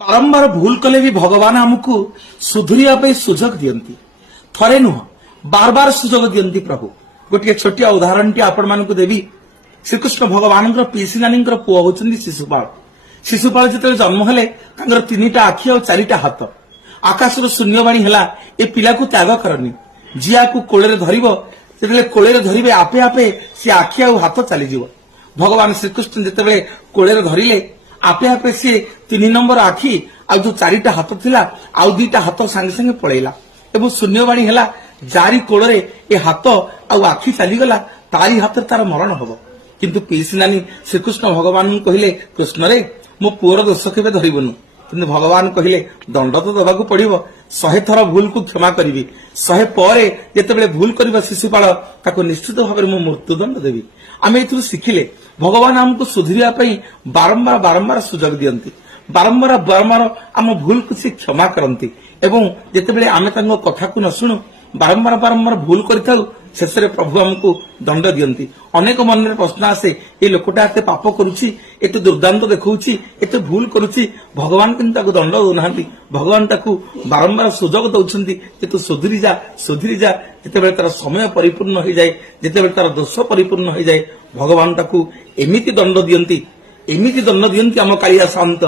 बारंबार भूल कले भी भगवान आमको सुधरिया सुजोग दियंती थरे नुह बार बार सुजोग दियंती प्रभु। गोटे छोटिया उदाहरण टी आपण मानक देवी। श्रीकृष्ण भगवान पीसी नानी पुआ होती शिशुपाल। शिशुपाल जो जन्म हेले तीनिटा आखि और चारिटा हाथ। आकाश शून्यवाणी है ए पिला को त्याग करनी जिया को कोले धर कोले धरवे आपे आपे सी आखि आ हाथ चलीज। भगवान श्रीकृष्ण जिते कोले धरले आपे आपे सी 3 नंबर आखि आ जो 4टा हाथ थिला आउ 2टा हाथ संगे संगे पळेला एवं शून्यवाणी है जारी कोड़े ए हाथ आउ आखि चलीगला तारी हाथ तार मरण हम। किंतु पीसी नानी श्रीकृष्ण भगवान कहले कृष्ण रे मो पुअर दोष केबे धरिबनु। किंतु भगवान कहले दंड तो दबाकू पड़िबो 100 थर भूल को क्षमा करी 100 पर जिते भूल कर शिशुपाल ताको निश्चित भाव में मृत्युदंड देवी। आम ए शिखिले भगवान आमको सुधरिया बारंबार बारंबार सुजोग दियंती बारंबार बारंबार आम भूल को से क्षमा करती एवं जिते आम कथा को न शुणु बारंबार बारंबार भूल कर शेष में प्रभु आमको दंड दियंती। अनेक मन में प्रश्न आसे ये लोकटा एत पाप करुच्ची एत दुर्दांत देखुची एत भूल करुच्ची भगवान किंतु दंड दौना भगवान ताकू बारंबार सुजोग दौरान जे तू सुधरी जा जिते तार समय परिपूर्ण हो जाए जिते तार दोष परिपूर्ण हो जाए भगवान ताकू एमिति दंड दियंती आम कालिया शांत